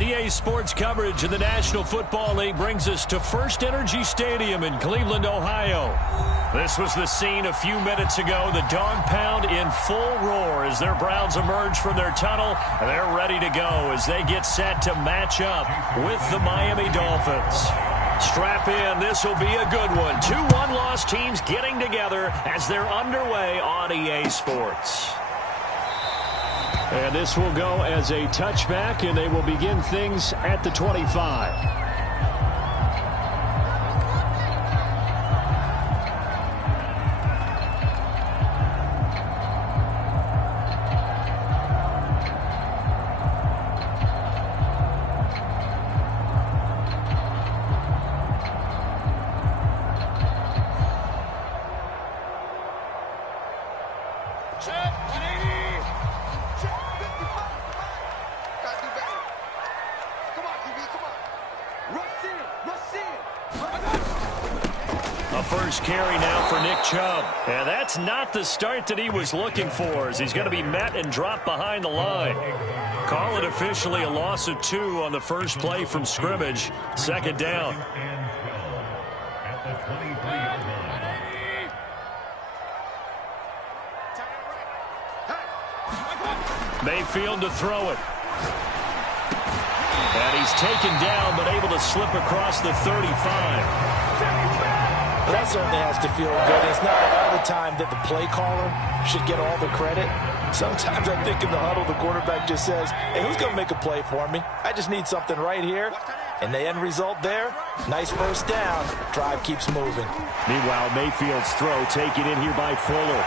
EA Sports coverage in the National Football League brings us to First Energy Stadium in Cleveland, Ohio. This was the scene a few minutes ago. The dog pound in full roar as their Browns emerge from their tunnel. They're ready to go as they get set to match up with the Miami Dolphins. Strap in. This will be a good one. Two one-loss teams getting together as they're underway on EA Sports. And this will go as a touchback, and they will begin things at the 25. First carry now for Nick Chubb. And that's not the start that he was looking for, as he's going to be met and dropped behind the line. Call it officially a loss of 2 on the first play from scrimmage. Second down. Mayfield to throw it. And he's taken down, but able to slip across the 35. That certainly has to feel good. It's not all the time that the play caller should get all the credit. Sometimes I think in the huddle, the quarterback just says, hey, who's going to make a play for me? I just need something right here. And the end result there, nice first down. Drive keeps moving. Meanwhile, Mayfield's throw taken in here by Fuller.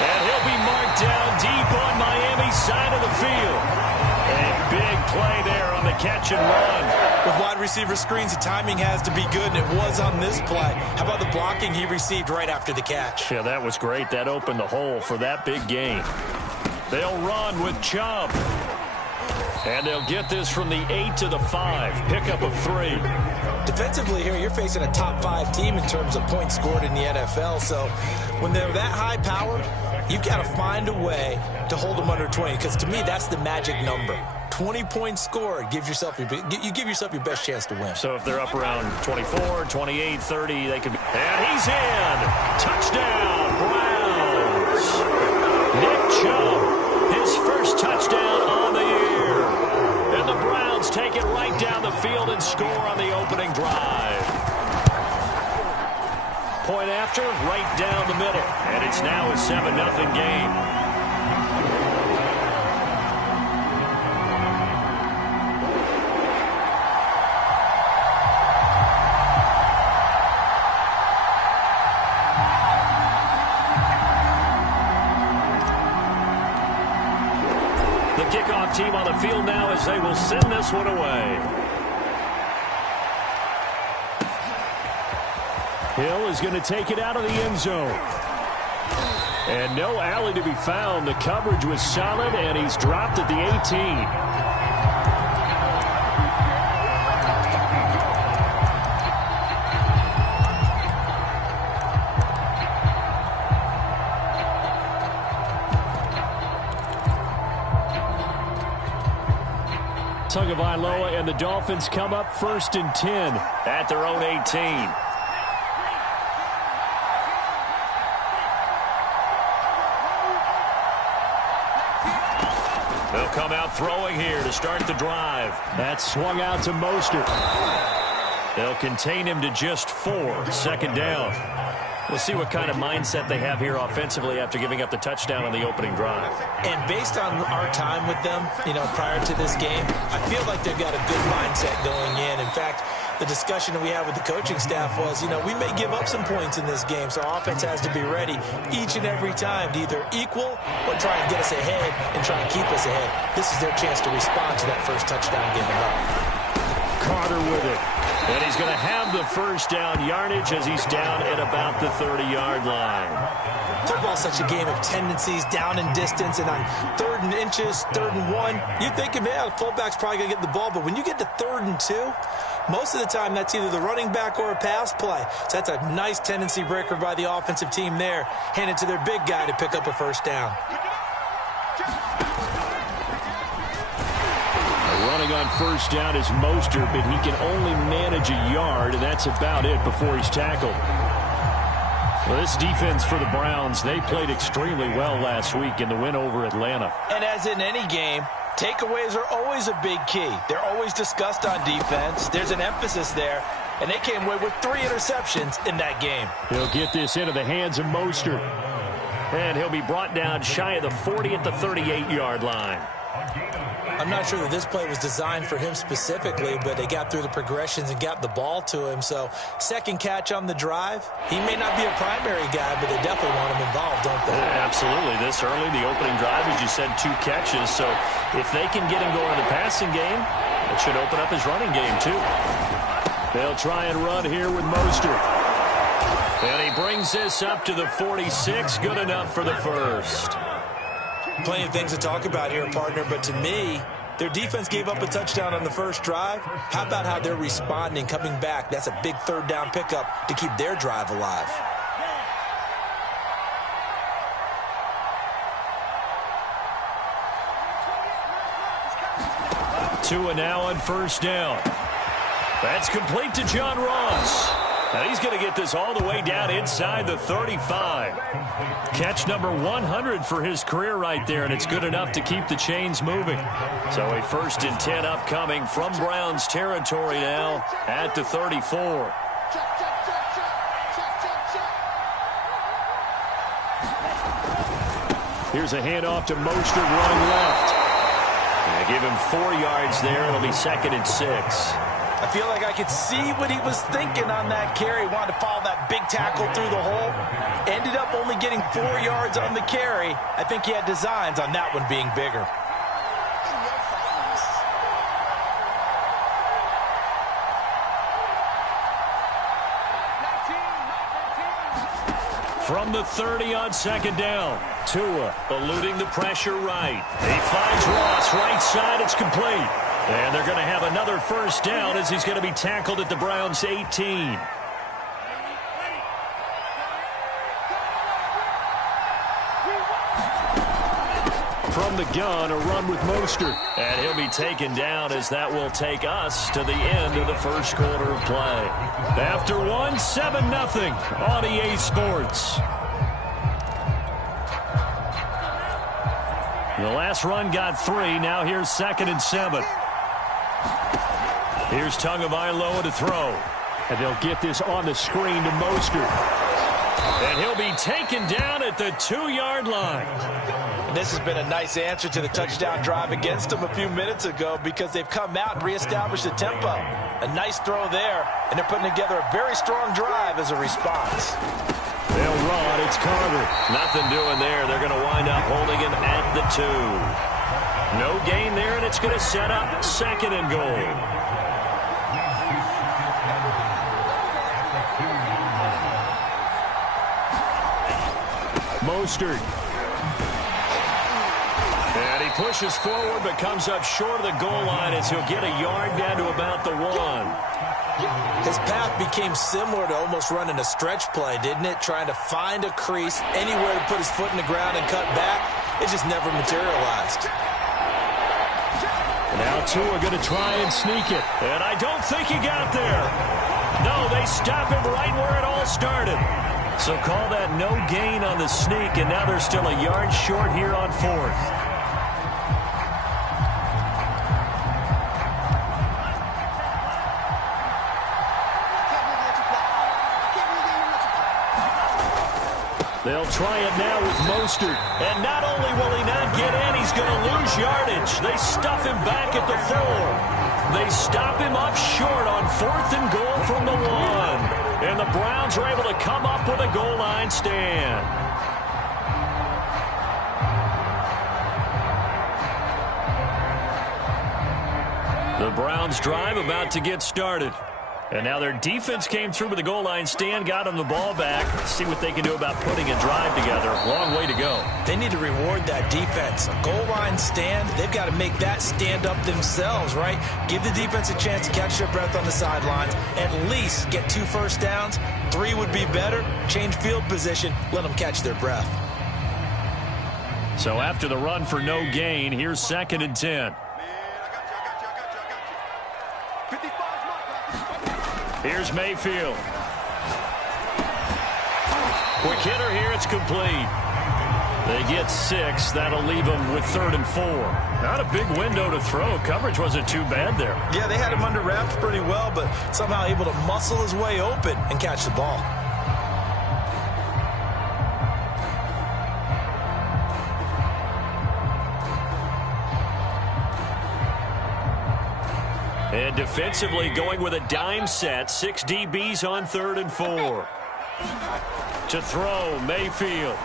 And he'll be marked down deep on Miami's side of the field. A big play there on the catch and run. With wide receiver screens, the timing has to be good, and it was on this play. How about the blocking he received right after the catch? Yeah, that was great. That opened the hole for that big gain. They'll run with Chubb. And they'll get this from the 8 to the 5. Pickup of 3. Defensively here, you're facing a top 5 team in terms of points scored in the NFL. So when they're that high powered, you've got to find a way to hold them under 20, because to me, that's the magic number. 20 points scored, you give yourself your best chance to win. So if they're up around 24, 28, 30, they could be. And he's in. Touchdown, Browns. Nick Chubb, his first touchdown on the year. And the Browns take it right down the field and score on the opening drive. Point after, right down the middle. And it's now a 7-0 game. Kickoff team on the field now as they will send this one away. Hill is going to take it out of the end zone. And no alley to be found. The coverage was solid, and he's dropped at the 18. Tagovailoa and the Dolphins come up 1st and 10 at their own 18. They'll come out throwing here to start the drive. That's swung out to Mostert. They'll contain him to just 4. Second down. We'll see what kind of mindset they have here offensively after giving up the touchdown on the opening drive. And based on our time with them, prior to this game, I feel like they've got a good mindset going in. In fact, the discussion that we had with the coaching staff was, we may give up some points in this game, so our offense has to be ready each and every time to either equal or try and get us ahead and try and keep us ahead. This is their chance to respond to that first touchdown given up. Carter with it. And he's going to have the first down yardage as he's down at about the 30-yard line. Football's such a game of tendencies, down in distance, and on 3rd and inches, 3rd and 1, you think, the fullback's probably going to get the ball, but when you get to 3rd and 2, most of the time that's either the running back or a pass play. So that's a nice tendency breaker by the offensive team there, handed to their big guy to pick up a first down. running on first down is Mostert, but he can only manage a yard, and that's about it before he's tackled. Well, this defense for the Browns, they played extremely well last week in the win over Atlanta. And as in any game, takeaways are always a big key. They're always discussed on defense. There's an emphasis there, and they came away with 3 interceptions in that game. He'll get this into the hands of Mostert. And he'll be brought down shy of the 40 at the 38-yard line. I'm not sure that this play was designed for him specifically, but they got through the progressions and got the ball to him. So second catch on the drive. He may not be a primary guy, but they definitely want him involved, don't they? Yeah, absolutely. This early, the opening drive, as you said, 2 catches. So if they can get him going in the passing game, it should open up his running game too. They'll try and run here with Mostert. And he brings this up to the 46. Good enough for the first. Plenty of things to talk about here, partner, but to me, their defense gave up a touchdown on the first drive. How about how they're responding, coming back? That's a big third down pickup to keep their drive alive. Tua now on first down. That's complete to John Ross. Now he's going to get this all the way down inside the 35. Catch number 100 for his career right there, and it's good enough to keep the chains moving. So a 1st and 10 upcoming from Browns territory now at the 34. Here's a handoff to Mostert running left. And they give him 4 yards there. It'll be 2nd and 6. I feel like I could see what he was thinking on that carry. Wanted to follow that big tackle through the hole. Ended up only getting 4 yards on the carry. I think he had designs on that one being bigger. From the 30 on 2nd down. Tua eluding the pressure right. He finds Ross right side. It's complete. And they're going to have another 1st down as he's going to be tackled at the Browns 18. From the gun, a run with Mostert. And he'll be taken down as that will take us to the end of the first quarter of play. After one, 7-0 on EA Sports. The last run got 3. Now here's 2nd and 7. Here's Tagovailoa to throw. And they'll get this on the screen to Mostert. And he'll be taken down at the 2-yard line. And this has been a nice answer to the touchdown drive against them a few minutes ago because they've come out and reestablished the tempo. A nice throw there, and they're putting together a very strong drive as a response. They'll run. It's Carter. Nothing doing there. They're going to wind up holding him at the 2. No gain there, and it's going to set up 2nd and goal. Mostert. And he pushes forward but comes up short of the goal line as he'll get a yard down to about the 1. His path became similar to almost running a stretch play, didn't it? Trying to find a crease, anywhere to put his foot in the ground and cut back. It just never materialized. Now Tua going to try and sneak it. And I don't think he got there. No, they stop him right where it all started. So call that no gain on the sneak, and now they're still a yard short here on 4th. They'll try it now with Mostert. And not only will he not get in, he's going to lose yardage. They stuff him back at the 4. They stop him up short on 4th and goal from the 1. And the Browns are able to come up with a goal line stand. The Browns drive about to get started. And now their defense came through with the goal line stand, got them the ball back. Let's see what they can do about putting a drive together. Long way to go. They need to reward that defense. A goal line stand, they've got to make that stand up themselves, right? Give the defense a chance to catch their breath on the sidelines. At least get 2 first downs. 3 would be better. Change field position. Let them catch their breath. So after the run for no gain, here's 2nd and 10. Here's Mayfield. Quick hitter here. It's complete. They get 6. That'll leave them with 3rd and 4. Not a big window to throw. Coverage wasn't too bad there. Yeah, they had him under wraps pretty well, but somehow able to muscle his way open and catch the ball. And defensively going with a dime set. 6 DBs on 3rd and 4. To throw, Mayfield.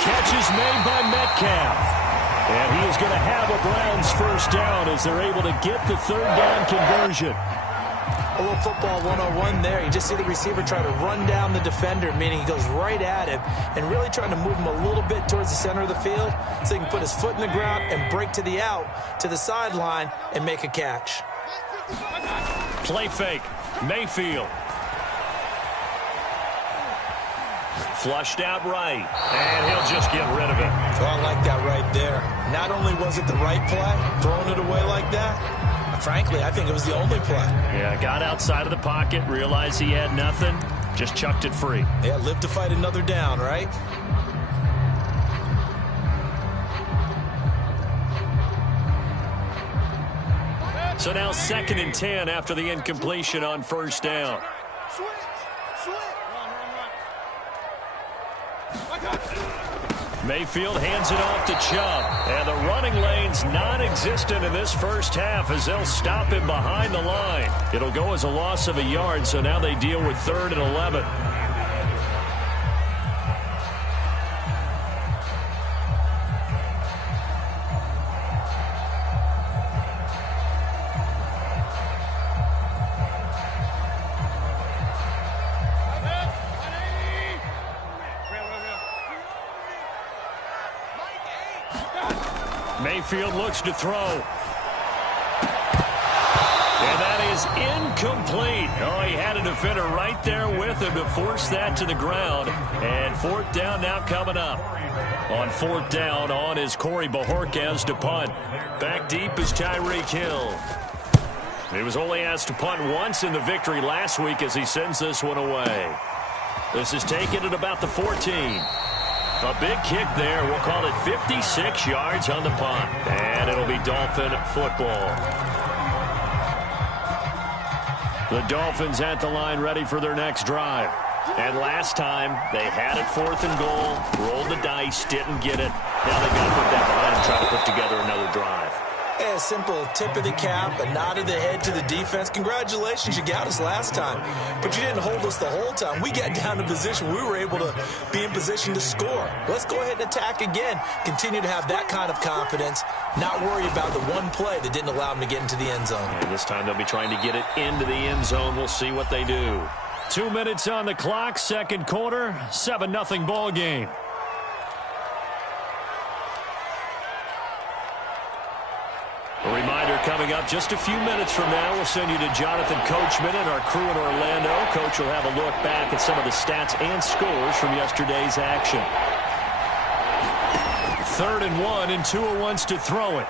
Catch is made by Metcalf. And he is going to have a Browns first down as they're able to get the 3rd down conversion. A little football 101 there. You just see the receiver try to run down the defender, meaning he goes right at him and really trying to move him a little bit towards the center of the field so he can put his foot in the ground and break to the out, to the sideline, and make a catch. Play fake. Mayfield. Flushed out right, and he'll just get rid of it. Oh, I like that right there. Not only was it the right play, throwing it away like that, frankly, I think it was the only play. Yeah, got outside of the pocket, realized he had nothing, just chucked it free. Yeah, live to fight another down, right? So now 2nd and 10 after the incompletion on 1st down. Mayfield hands it off to Chubb. And the running lane's non-existent in this first half as they'll stop him behind the line. It'll go as a loss of a yard, so now they deal with 3rd and 11. Mayfield looks to throw. And that is incomplete. Oh, he had a defender right there with him to force that to the ground. And 4th down now coming up. On 4th down, on is Corey Bojorquez to punt. Back deep is Tyreek Hill. He was only asked to punt once in the victory last week as he sends this one away. This is taken at about the 14. A big kick there. We'll call it 56 yards on the punt. And it'll be Dolphin football. The Dolphins at the line ready for their next drive. And last time, they had it 4th and goal, rolled the dice, didn't get it. Now they've got to put that behind and try to put together another drive. A simple tip of the cap, a nod of the head to the defense. Congratulations, you got us last time. But you didn't hold us the whole time. We got down in position. We were able to be in position to score. Let's go ahead and attack again. Continue to have that kind of confidence. Not worry about the one play that didn't allow them to get into the end zone. And this time they'll be trying to get it into the end zone. We'll see what they do. 2 minutes on the clock, 2nd quarter, 7-0 ball game. A reminder coming up just a few minutes from now. We'll send you to Jonathan Coachman and our crew in Orlando. Coach will have a look back at some of the stats and scores from yesterday's action. 3rd and 1, and Tua wants to throw it.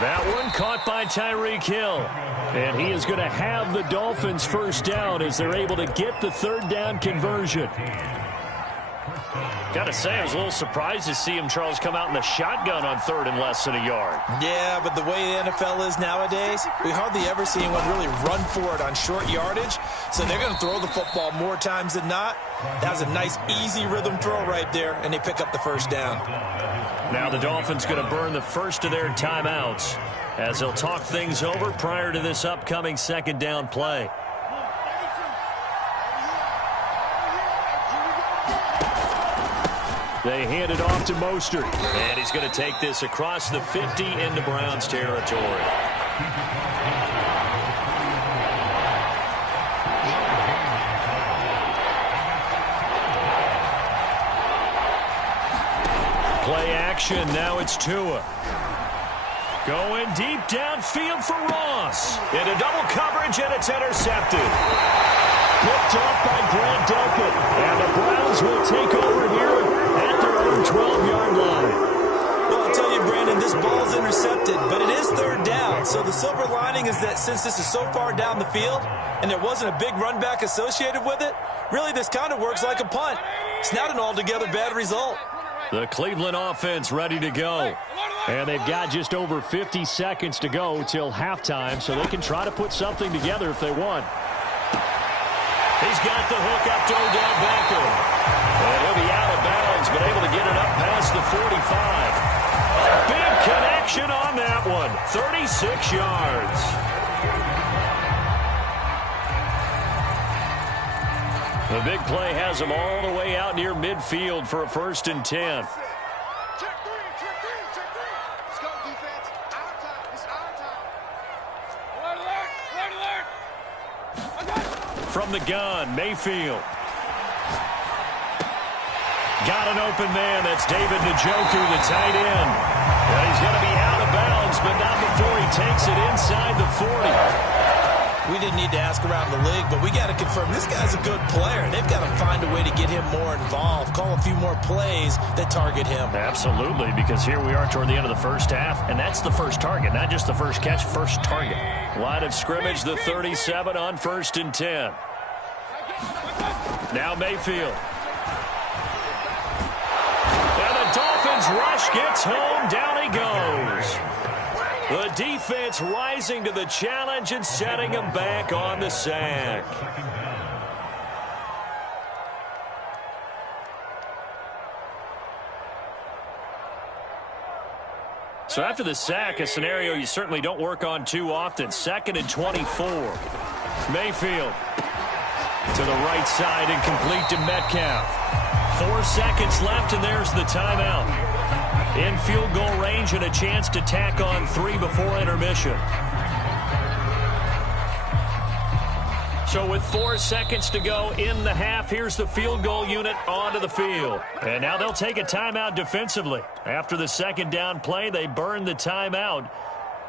That one caught by Tyreek Hill. And he is going to have the Dolphins first down as they're able to get the 3rd down conversion. Got to say, I was a little surprised to see him, Charles, come out in the shotgun on 3rd and less than a yard. Yeah, but the way the NFL is nowadays, we hardly ever see anyone really run for it on short yardage. So they're going to throw the football more times than not. That was a nice, easy rhythm throw right there, and they pick up the first down. Now the Dolphins going to burn the first of their timeouts as they'll talk things over prior to this upcoming 2nd down play. They hand it off to Mostert. And he's going to take this across the 50 into Browns territory. Play action. Now it's Tua. Going deep downfield for Ross. Into double coverage, and it's intercepted. Picked off by Grant Delpit. And the Browns will take over here at their own 12-yard line. Well, I'll tell you, Brandon, this ball's intercepted, but it So the silver lining is that since this is so far down the field and there wasn't a big run back associated with it, really this kind of works like a punt. It's not an altogether bad result. The Cleveland offense ready to go. And they've got just over 50 seconds to go till halftime, so they can try to put something together if they want. He's got the hook up to Odell Beckham. And he'll be out of bounds, but able to get it up past the 45. Big connection on that one. 36 yards. The big play has him all the way out near midfield for a 1st and 10. From the gun, Mayfield. Got an open man. That's David Njoku, the tight end. And he's going to be out of bounds, but not before he takes it inside the 40. We didn't need to ask around the league, but we got to confirm this guy's a good player. They've got to find a way to get him more involved, call a few more plays that target him. Absolutely, because here we are toward the end of the first half, and that's the first target, not just the first catch, first target. Line of scrimmage, the 37 on 1st and 10. Now Mayfield. And the Dolphins rush gets home. Down he goes. The defense rising to the challenge and setting him back on the sack. So after the sack, a scenario you certainly don't work on too often. 2nd and 24. Mayfield to the right side and complete to Metcalf. 4 seconds left, and there's the timeout. In field goal range and a chance to tack on 3 before intermission. So with 4 seconds to go in the half, here's the field goal unit onto the field. And now they'll take a timeout defensively. After the 2nd down play, they burn the timeout,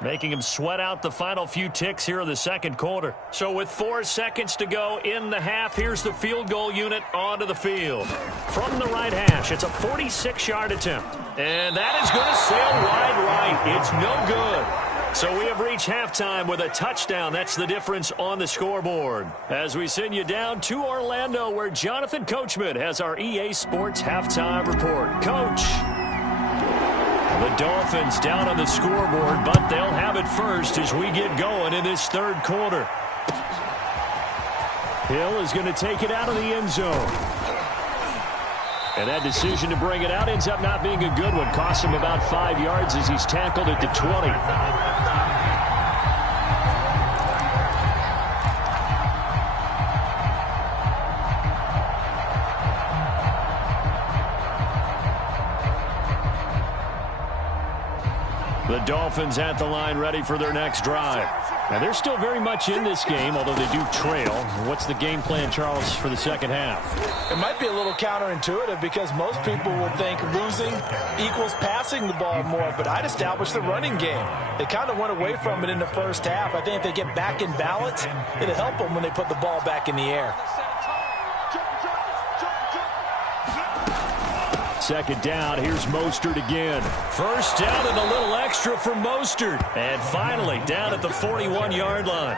making him sweat out the final few ticks here in the 2nd quarter. So with 4 seconds to go in the half, here's the field goal unit onto the field. From the right hash, it's a 46-yard attempt. And that is going to sail wide right. It's no good. So we have reached halftime with a touchdown. That's the difference on the scoreboard. As we send you down to Orlando, where Jonathan Coachman has our EA Sports halftime report. Coach. The Dolphins down on the scoreboard, but they'll have it first as we get going in this 3rd quarter. Hill is going to take it out of the end zone. And that decision to bring it out ends up not being a good one. Costs him about 5 yards as he's tackled at the 20. The Dolphins at the line ready for their next drive. Now, they're still very much in this game, although they do trail. What's the game plan, Charles, for the 2nd half? It might be a little counterintuitive because most people will think losing equals passing the ball more, but I'd establish the running game. They kind of went away from it in the 1st half. I think if they get back in balance, it'll help them when they put the ball back in the air. 2nd down, here's Mostert again. 1st down and a little extra for Mostert. And finally, down at the 41-yard line.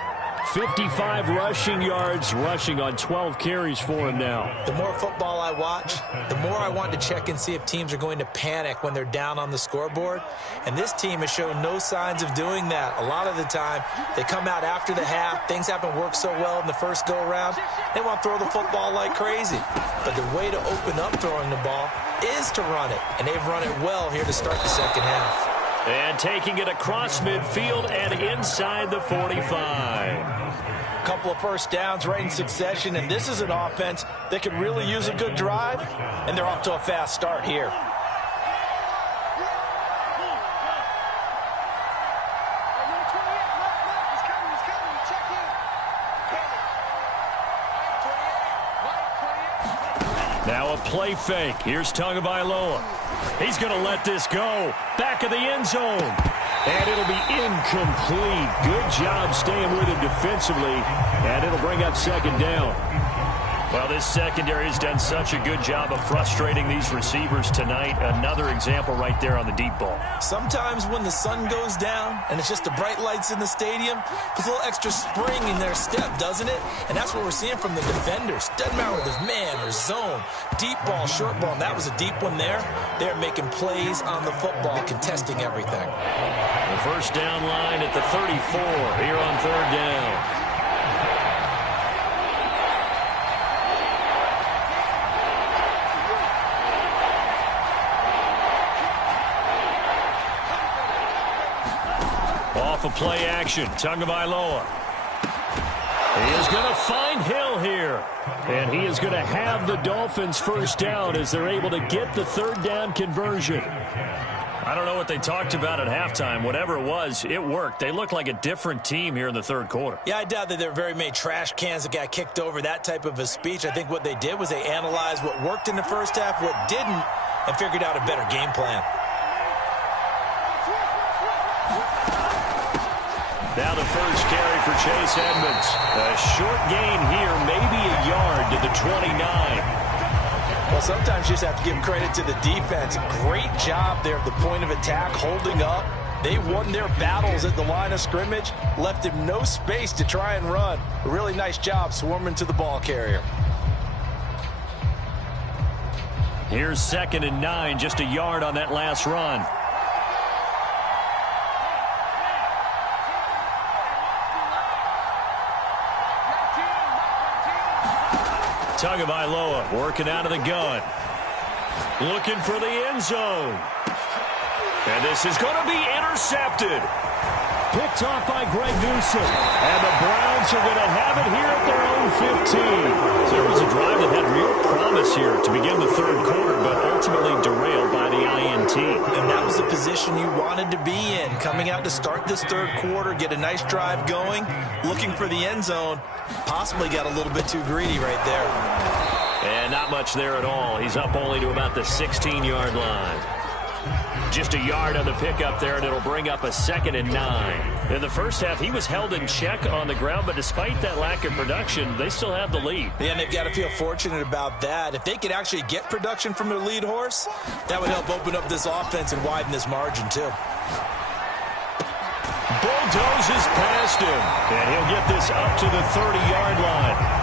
55 rushing yards, rushing on 12 carries for him now. The more football I watch, the more I want to check and see if teams are going to panic when they're down on the scoreboard. And this team has shown no signs of doing that. A lot of the time, they come out after the half. Things haven't worked so well in the first go-around. They want to throw the football like crazy. But the way to open up throwing the ball is to run it. And they've run it well here to start the 2nd half. And taking it across midfield and inside the 45. A couple of 1st downs right in succession, and this is an offense that could really use a good drive, and they're off to a fast start here. Now a play fake. Here's Tagovailoa. He's going to let this go. Back of the end zone. And it'll be incomplete. Good job staying with him defensively. And it'll bring up 2nd down. Well, this secondary has done such a good job of frustrating these receivers tonight. Another example right there on the deep ball. Sometimes when the sun goes down and it's just the bright lights in the stadium, puts a little extra spring in their step, doesn't it? And that's what we're seeing from the defenders. Doesn't matter whether it's man or zone, deep ball, short ball, and that was a deep one there. They're making plays on the football, contesting everything. The first down line at the 34 here on third down. Off of play action, Tagovailoa. He is going to find Hill here. And he is going to have the Dolphins first down as they're able to get the third down conversion. I don't know what they talked about at halftime. Whatever it was, it worked. They looked like a different team here in the third quarter. Yeah, I doubt that there were very many trash cans that got kicked over, that type of a speech. I think what they did was they analyzed what worked in the first half, what didn't, and figured out a better game plan. Now the first carry for Chase Edmonds. A short gain here, maybe a yard to the 29. Well, sometimes you just have to give credit to the defense. Great job there at the point of attack, holding up. They won their battles at the line of scrimmage, left him no space to try and run. A really nice job swarming to the ball carrier. Here's 2nd and 9, just a yard on that last run. Tagovailoa working out of the gun. Looking for the end zone. And this is going to be intercepted. Picked off by Greg Newsome. And the Browns are going to have it here at their own 15. So there was a drive that had real promise here to begin the third quarter, but ultimately derailed by the INT. And that was the position you wanted to be in. Coming out to start this third quarter, get a nice drive going, looking for the end zone. Possibly got a little bit too greedy right there. And not much there at all. He's up only to about the 16-yard line. Just a yard on the pickup there, and it'll bring up a 2nd and 9. In the first half, he was held in check on the ground, but despite that lack of production, they still have the lead. Yeah, and they've got to feel fortunate about that. If they could actually get production from their lead horse, that would help open up this offense and widen this margin, too. Bulldozes past him, and he'll get this up to the 30-yard line.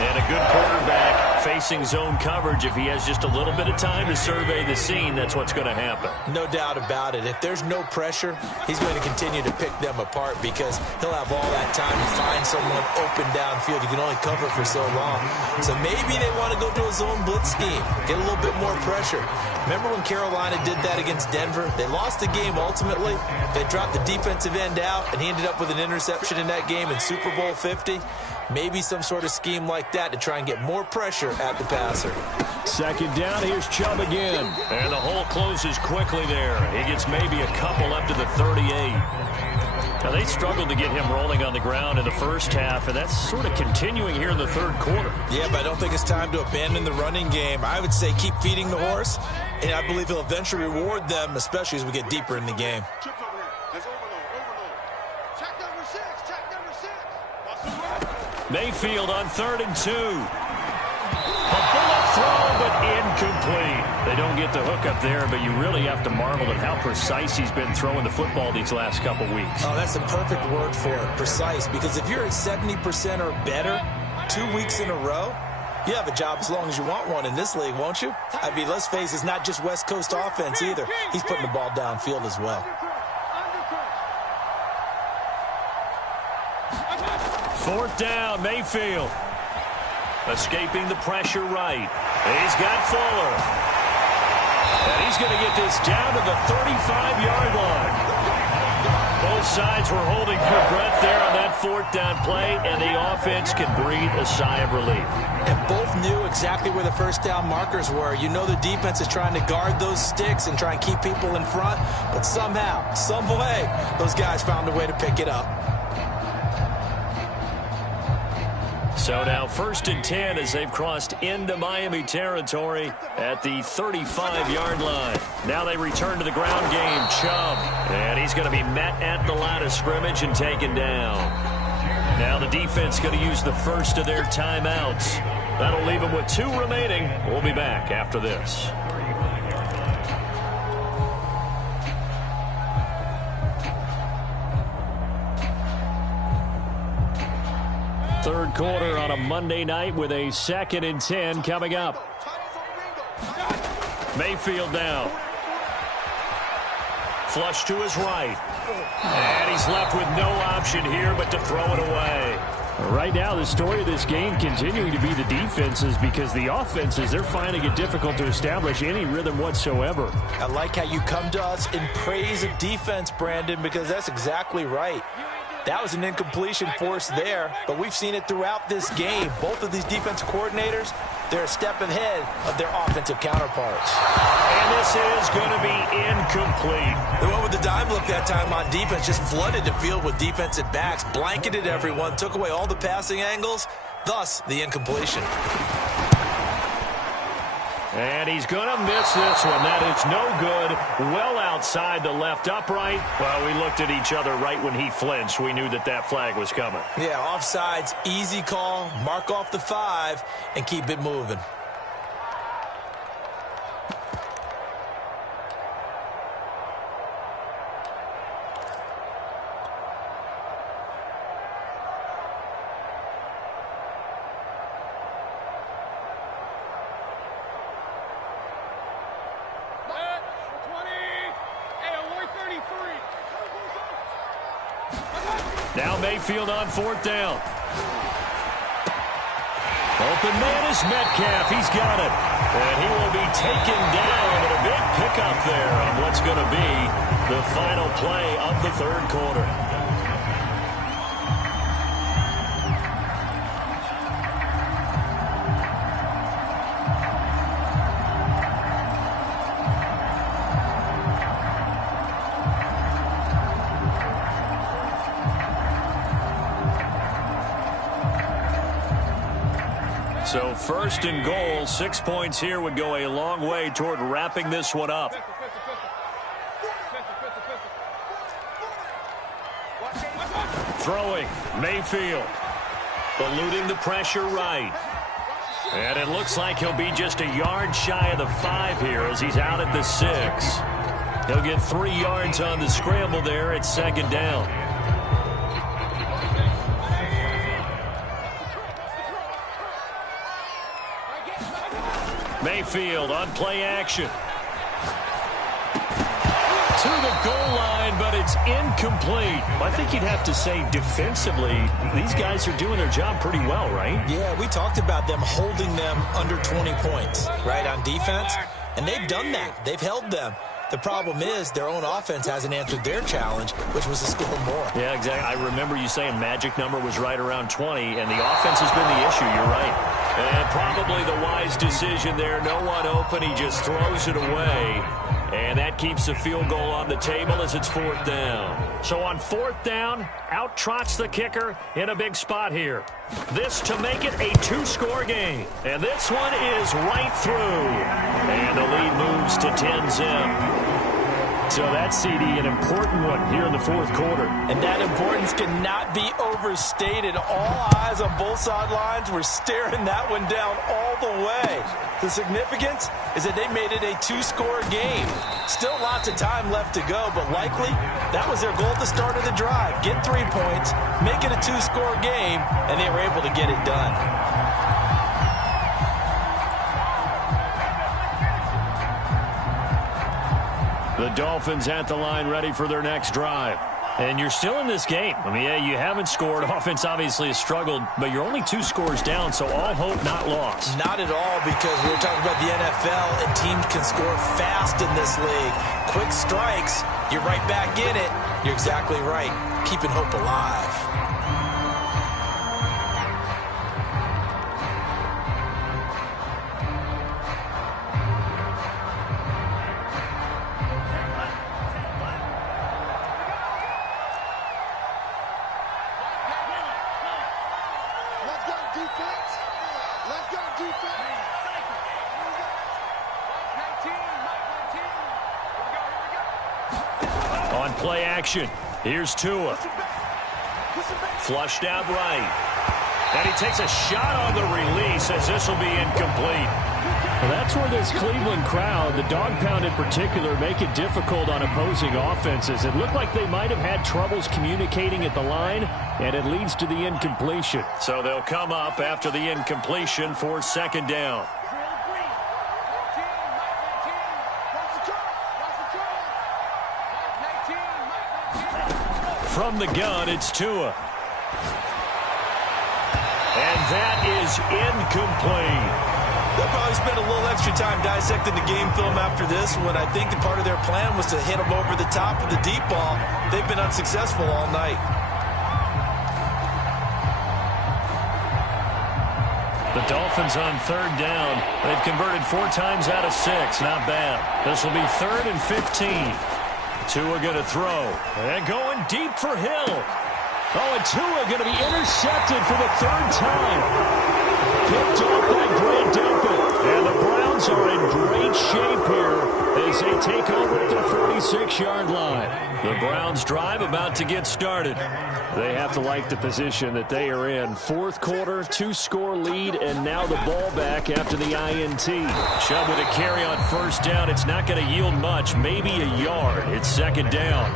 And a good quarterback facing zone coverage. If he has just a little bit of time to survey the scene, that's what's going to happen. No doubt about it. If there's no pressure, he's going to continue to pick them apart because he'll have all that time to find someone open downfield. He can only cover for so long. So maybe they want to go to a zone blitz scheme, get a little bit more pressure. Remember when Carolina did that against Denver? They lost the game ultimately. They dropped the defensive end out, and he ended up with an interception in that game in Super Bowl 50. Maybe some sort of scheme like that to try and get more pressure at the passer. 2nd down, here's Chubb again. And the hole closes quickly there. He gets maybe a couple up to the 38. Now, they struggled to get him rolling on the ground in the first half, and that's sort of continuing here in the third quarter. Yeah, but I don't think it's time to abandon the running game. I would say keep feeding the horse, and I believe he'll eventually reward them, especially as we get deeper in the game. Mayfield on 3rd and 2. A bullet throw, but incomplete. They don't get the hook up there, but you really have to marvel at how precise he's been throwing the football these last couple weeks. Oh, that's the perfect word for it, precise, because if you're at 70% or better 2 weeks in a row, you have a job as long as you want one in this league, won't you? I mean, let's face it, it's not just West Coast offense either. He's putting the ball downfield as well. 4th down, Mayfield. Escaping the pressure right. He's got Fuller. And he's going to get this down to the 35-yard line. Both sides were holding their breath there on that 4th down play, and the offense can breathe a sigh of relief. And both knew exactly where the first down markers were. You know the defense is trying to guard those sticks and try and keep people in front, but somehow, some way, those guys found a way to pick it up. So now 1st and 10 as they've crossed into Miami territory at the 35-yard line. Now they return to the ground game. Chubb. And he's going to be met at the line of scrimmage and taken down. Now the defense going to use the first of their timeouts. That'll leave him with 2 remaining. We'll be back after this. Third quarter on a Monday night with a 2nd and 10 coming up. Mayfield down. Flush to his right. And he's left with no option here but to throw it away. Right now, the story of this game continuing to be the defenses, because the offenses, they're finding it difficult to establish any rhythm whatsoever. I like how you come to us in praise of defense, Brandon, because that's exactly right. That was an incompletion forced there, but we've seen it throughout this game. Both of these defensive coordinators, they're a step ahead of their offensive counterparts. And this is going to be incomplete. They went with the dime look that time on defense, just flooded the field with defensive backs, blanketed everyone, took away all the passing angles, thus the incompletion. And he's going to miss this one. That is no good. Well outside the left upright. Well, we looked at each other right when he flinched. We knew that that flag was coming. Yeah, offsides, easy call, mark off the 5, and keep it moving. Now Mayfield on 4th down. Open man is Metcalf. He's got it. And he will be taken down. And a big pickup there on what's going to be the final play of the 3rd quarter. So 1st and goal, 6 points here would go a long way toward wrapping this one up. Throwing, Mayfield. Eluding the pressure right. And it looks like he'll be just a yard shy of the 5 here as he's out at the 6. He'll get 3 yards on the scramble there at 2nd down. Mayfield on play action. To the goal line, but it's incomplete. I think you'd have to say defensively, these guys are doing their job pretty well, right? Yeah, we talked about them holding them under 20 points, right, on defense. And they've done that. They've held them. The problem is their own offense hasn't answered their challenge, which was to score more. Yeah, exactly. I remember you saying magic number was right around 20, and the offense has been the issue. You're right. And probably the wise decision there. No one open. He just throws it away. And that keeps the field goal on the table as it's 4th down. So on 4th down, out trots the kicker in a big spot here. This to make it a 2-score game. And this one is right through. And the lead moves to 10-zip. So that's, CD, an important one here in the 4th quarter. And that importance cannot be overstated. All eyes on both sidelines were staring that one down all the way. The significance is that they made it a 2-score game. Still lots of time left to go, but likely that was their goal at the start of the drive. Get 3 points, make it a 2-score game, and they were able to get it done. The Dolphins at the line ready for their next drive. And you're still in this game. I mean, yeah, you haven't scored. Offense obviously has struggled, but you're only 2 scores down, so all hope not lost. Not at all, because we're talking about the NFL, and teams can score fast in this league. Quick strikes, you're right back in it. You're exactly right. Keeping hope alive. On play action, here's Tua. Flushed out right. And he takes a shot on the release as this will be incomplete. Well, that's where this Cleveland crowd, the dog pound in particular, make it difficult on opposing offenses. It looked like they might have had troubles communicating at the line, and it leads to the incompletion. So they'll come up after the incompletion for second down. From the gun, it's Tua. And that is incomplete. They'll probably spend a little extra time dissecting the game film after this one. I think that part of their plan was to hit them over the top of the deep ball. They've been unsuccessful all night. The Dolphins on third down. They've converted 4 times out of 6. Not bad. This will be 3rd and 15. Tua going to throw. And going deep for Hill. Oh, and Tua going to be intercepted for the 3rd time. Picked off by Grant Delpit. And the Browns are in great shape here as they take over at their 46-yard line. The Browns drive about to get started. They have to like the position that they are in. 4th quarter, 2-score lead, and now the ball back after the INT. Chubb with a carry on 1st down. It's not going to yield much, maybe a yard. It's 2nd down.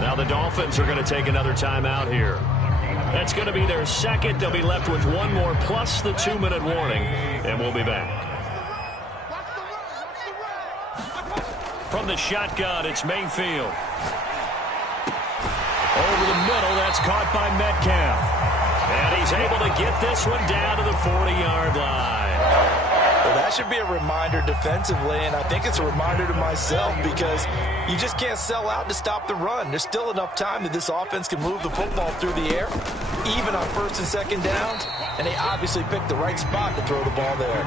Now the Dolphins are going to take another timeout here. That's going to be their 2nd. They'll be left with 1 more plus the 2-minute warning, and we'll be back. From the shotgun, it's Mayfield. Over the middle, that's caught by Metcalf. And he's able to get this one down to the 40-yard line. Well, that should be a reminder defensively, and I think it's a reminder to myself because you just can't sell out to stop the run. There's still enough time that this offense can move the football through the air, even on 1st and 2nd downs, and they obviously picked the right spot to throw the ball there.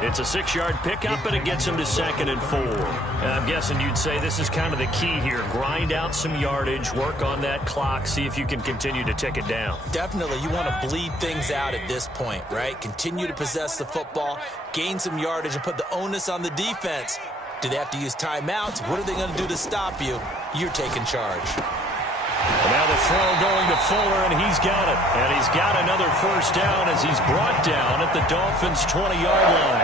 It's a 6-yard pickup, and it gets him to 2nd and 4. And I'm guessing you'd say this is kind of the key here. Grind out some yardage, work on that clock, see if you can continue to tick it down. Definitely. You want to bleed things out at this point, right? Continue to possess the football, gain some yardage, and put the onus on the defense. Do they have to use timeouts? What are they going to do to stop you? You're taking charge. Now the throw going to Fuller, and he's got it. And he's got another 1st down as he's brought down at the Dolphins' 20-yard line.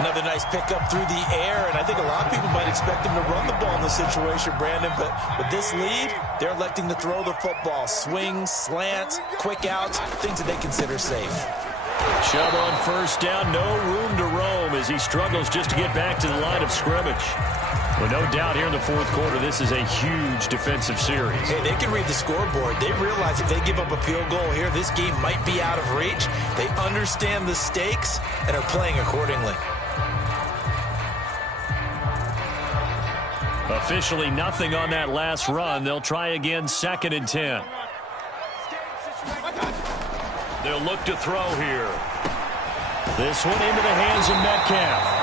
Another nice pickup through the air, and I think a lot of people might expect him to run the ball in this situation, Brandon, but with this lead, they're electing to throw the football. Swings, slants, quick outs, things that they consider safe. Chubb on 1st down, no room to roam as he struggles just to get back to the line of scrimmage. Well, no doubt here in the 4th quarter, this is a huge defensive series. Hey, they can read the scoreboard. They realize if they give up a field goal here, this game might be out of reach. They understand the stakes and are playing accordingly. Officially nothing on that last run. They'll try again 2nd and 10. They'll look to throw here. This one into the hands of Metcalf.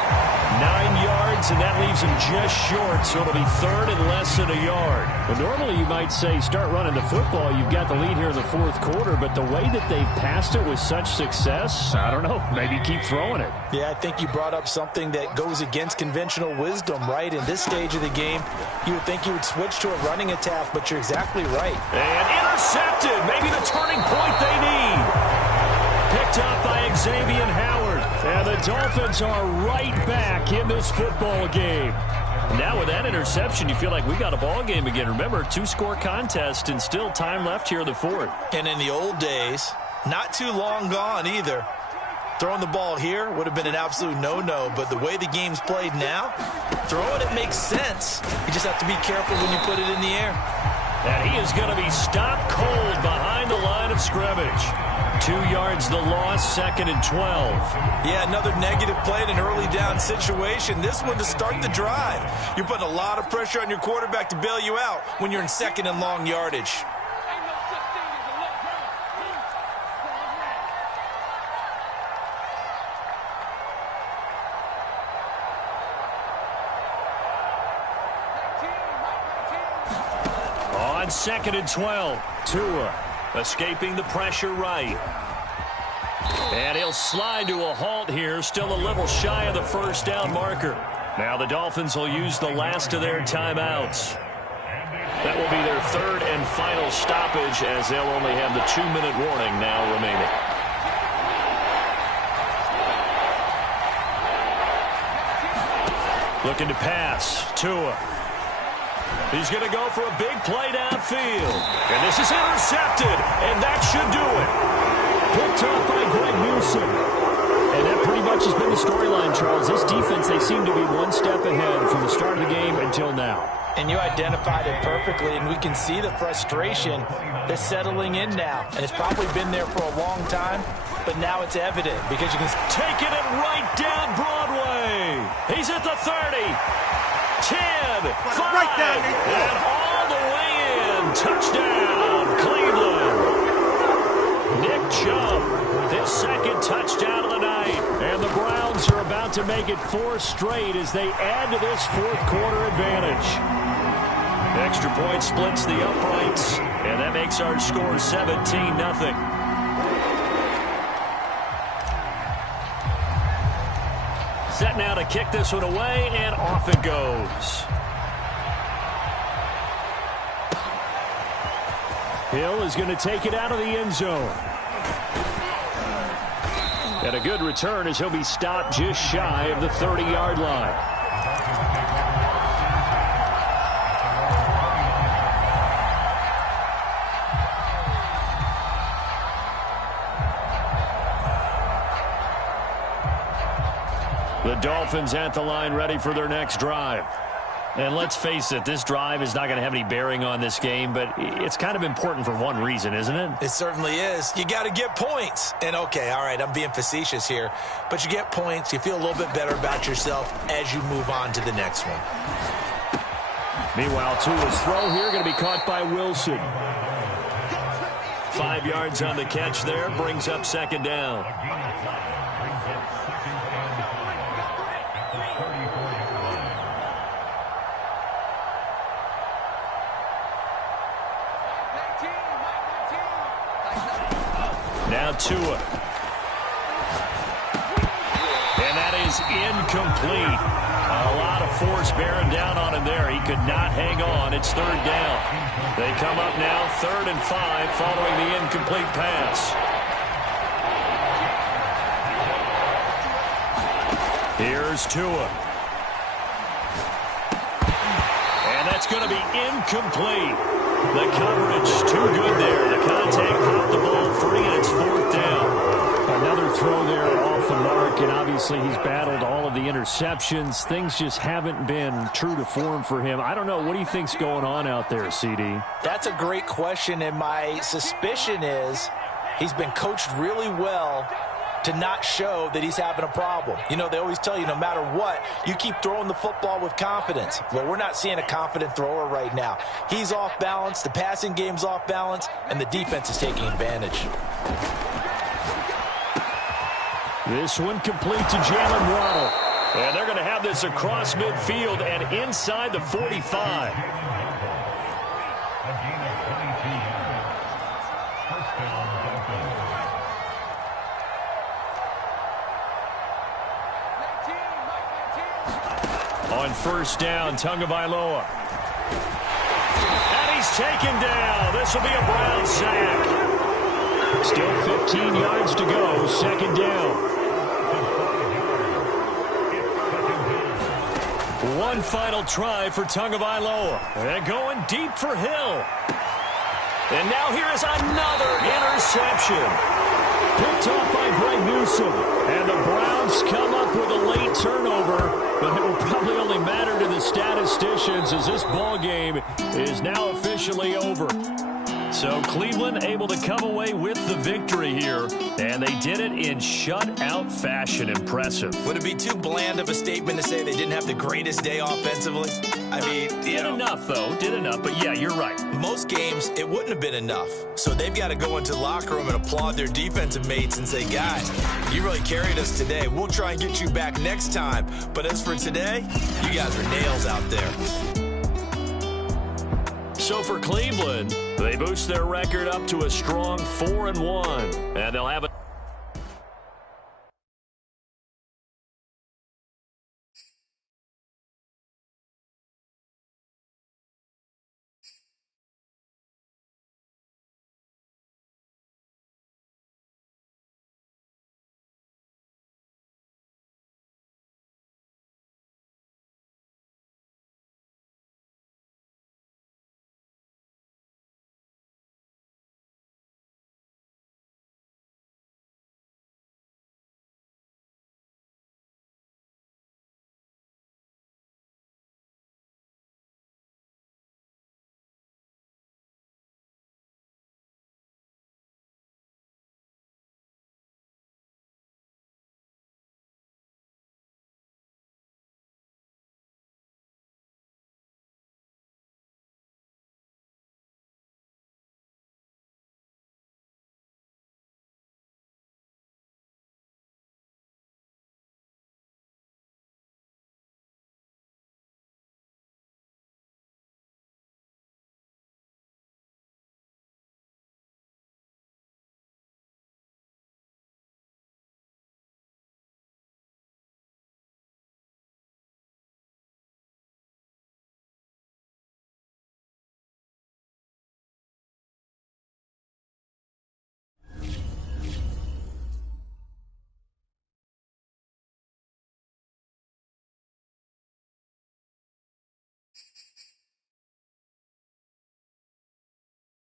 9 yards, and that leaves him just short, so it'll be 3rd and less than a yard. Well, normally you might say start running the football. You've got the lead here in the 4th quarter, but the way that they've passed it with such success, I don't know, maybe keep throwing it. Yeah, I think you brought up something that goes against conventional wisdom, right? In this stage of the game, you would think you would switch to a running attack, but you're exactly right. And intercepted, maybe the turning point they need. Picked up by Xavier Howard. And the Dolphins are right back in this football game. Now with that interception, you feel like we got a ball game again. Remember, 2-score contest and still time left here in the 4th. And in the old days, not too long gone either. Throwing the ball here would have been an absolute no-no, but the way the game's played now, throwing it makes sense. You just have to be careful when you put it in the air. And he is going to be stopped cold behind the line of scrimmage. 2 yards the loss, 2nd and 12. Yeah, another negative play in an early down situation. This one to start the drive. You're putting a lot of pressure on your quarterback to bail you out when you're in 2nd and long yardage. On 2nd and 12, Tua escaping the pressure right. And he'll slide to a halt here, still a little shy of the 1st down marker. Now the Dolphins will use the last of their timeouts. That will be their 3rd and final stoppage as they'll only have the 2-minute warning now remaining. Looking to pass. Tua. He's going to go for a big play downfield. And this is intercepted. And that should do it. Picked up by Greg Newsom. And that pretty much has been the storyline, Charles. This defense, they seem to be one step ahead from the start of the game until now. And you identified it perfectly, and we can see the frustration that's settling in now. And it's probably been there for a long time, but now it's evident because you can taking it right down Broadway. He's at the 30, 10, 5, right down, and all the way in. Touchdown, Cleveland. Nick Chubb, his second touchdown of the night. And the Browns are about to make it 4 straight as they add to this fourth quarter advantage. Extra point splits the uprights, and that makes our score 17-0. Set now to kick this one away, and off it goes. Hill is going to take it out of the end zone. And a good return as he'll be stopped just shy of the 30-yard line. The Dolphins at the line ready for their next drive. And let's face it, this drive is not going to have any bearing on this game, but it's kind of important for one reason, isn't it? It certainly is. You got to get points. And, okay, all right, I'm being facetious here, but you get points, you feel a little bit better about yourself as you move on to the next one. Meanwhile, Tua's throw here going to be caught by Wilson. 5 yards on the catch there, brings up second down. Now Tua. And that is incomplete. A lot of force bearing down on him there. He could not hang on. It's third down. They come up now 3rd and 5 following the incomplete pass. Here's Tua. And that's going to be incomplete. The coverage too good there. The contact popped the ball free, and it's 4th down. Another throw there off the mark, and obviously he's battled all of the interceptions. Things just haven't been true to form for him. I don't know. What do you think's going on out there, CD? That's a great question, and my suspicion is he's been coached really well to not show that he's having a problem. You know, they always tell you no matter what, you keep throwing the football with confidence. Well, we're not seeing a confident thrower right now. He's off balance, the passing game's off balance, and the defense is taking advantage. This one complete to Jalen Waddle. And they're going to have this across midfield and inside the 45. On first down, Tagovailoa. And he's taken down. This will be a Brown sack. Still 15 yards to go, second down. One final try for Tagovailoa. And going deep for Hill. And now here is another interception. Picked off by Greg Newsom. And the Browns come up with a late turnover, but it will probably only matter to the statisticians as this ball game is now officially over. So Cleveland able to come away with the victory here, and they did it in shutout fashion. Impressive. Would it be too bland of a statement to say they didn't have the greatest day offensively? I mean, did enough, though. Did enough, but yeah, you're right. Most games, it wouldn't have been enough. So they've got to go into the locker room and applaud their defensive mates and say, guys, you really carried us today. We'll try and get you back next time. But as for today, you guys are nails out there. So for Cleveland, they boost their record up to a strong 4-1, and they'll have